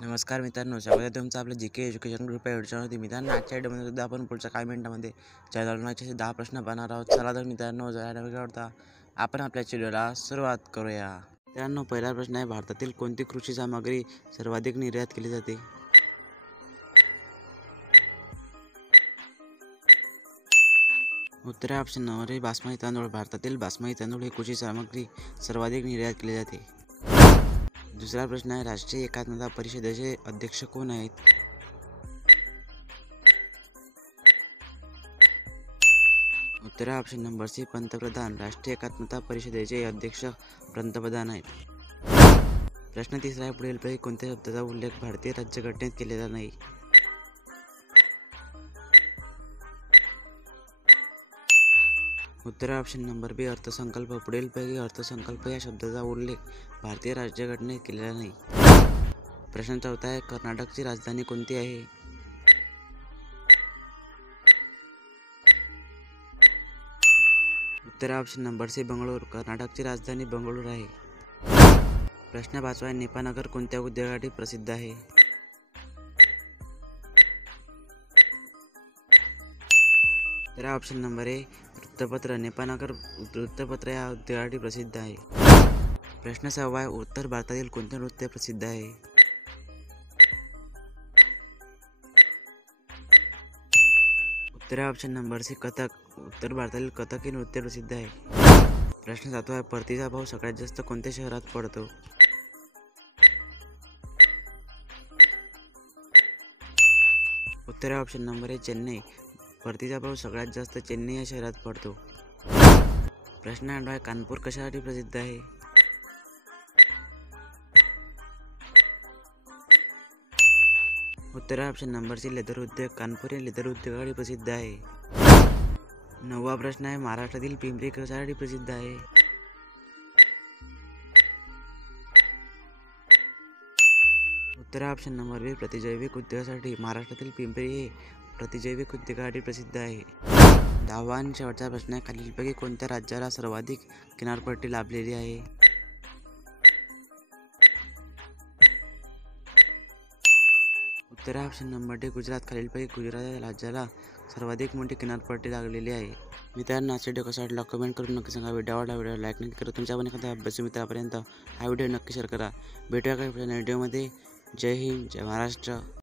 नमस्कार मित्रांनो, स्वागत आहे तुमचं आपलं जी के एज्युकेशन ग्रुप या व्हिडिओवरती. मित्रांनो, आजच्या व्हिडिओमध्ये सुद्धा आपण पुढच्या काही मिनिटांमध्ये चालवण्याचे 10 प्रश्न पाहणार आहोत. चला तर मित्रांनो, जरा वेळ करता आपण आपल्या व्हिडिओला सुरुवात करूया. मित्रांनो, पहिला प्रश्न आहे, भारतातील कोणती कृषी सामग्री सर्वाधिक निर्यात केली जाते? उत्तर ऑप्शन नंबर आहे बासमती तांदूळ. भारतातील बासमती तांदूळ ही कृषी सामग्री सर्वाधिक निर्यात केली जाते. दुसरा प्रश्न आहे, राष्ट्रीय एकात्मता परिषदेचे अध्यक्ष कोण आहेत? उत्तर ऑप्शन नंबर सी पंतप्रधान. राष्ट्रीय एकात्मता परिषदेचे अध्यक्ष पंतप्रधान आहेत. प्रश्न तिसरा आहे, पुढीलपैकी कोणत्या शब्दाचा उल्लेख भारतीय राज्यघटनेत केलेला नाही? उत्तर ऑप्शन नंबर बी अर्थसंकल्प. पुढीलपैकी अर्थसंकल्प या शब्दाचा उल्लेख भारतीय राज्यघटनेत केलेला नाही. प्रश्न चौथा आहे, कर्नाटकची राजधानी कोणती आहे? उत्तर ऑप्शन नंबर सी बंगळूर. कर्नाटकची राजधानी बंगळूर आहे. प्रश्न पाचवा आहे, नेपानगर कोणत्या उद्योगासाठी प्रसिद्ध आहे? उत्तर ऑप्शन नंबर ए वृत्तपत्र. नेपानगर वृत्तपत्र या उद्योगासाठी प्रसिद्ध आहे. प्रश्न सहावा आहे, उत्तर भारतातील कोणते नृत्य प्रसिद्ध आहे? उत्तर ऑप्शन नंबर सी कथक. उत्तर भारतातील कथक हे नृत्य प्रसिद्ध आहे. प्रश्न सातवा आहे, परतीचा भाव सगळ्यात जास्त कोणत्या शहरात पडतो? उत्तर ऑप्शन नंबर ए चेन्नई. परतीचा भाव सगळ्यात जास्त चेन्नई या शहरात पडतो. प्रश्न आठवा आहे, कानपूर कशासाठी प्रसिद्ध आहे? उत्तर ऑप्शन नंबर सी लेदर उद्योग. कानपूर हे लेदर उद्योगासाठी प्रसिद्ध आहे. नववा प्रश्न आहे, महाराष्ट्रातील पिंपरी कशासाठी प्रसिद्ध आहे? उत्तर ऑप्शन नंबर बी प्रतिजैविक उद्योगासाठी. महाराष्ट्रातील पिंपरी हे प्रतिजैविक उद्योगासाठी प्रसिद्ध आहे. दहावा आणि शेवटचा प्रश्न आहे, खालीलपैकी कोणत्या राज्याला सर्वाधिक किनारपट्टी लाभलेली आहे? उत्तर ऑप्शन नंबर डी गुजरात. खालीलपैकी गुजरात या राज्याला सर्वाधिक मोठी किनारपट्टी लागलेली आहे. मित्रांनो, आजचा व्हिडिओ कसा वाटला कमेंट करून नक्की सांगा. व्हिडिओ लाईक नक्की करा. तुमच्या पण एखाद्या अभ्यासू मित्रापर्यंत हा व्हिडिओ नक्की शेअर करा. भेटूया काही व्हिडिओमध्ये. जय हिंद, जय महाराष्ट्र.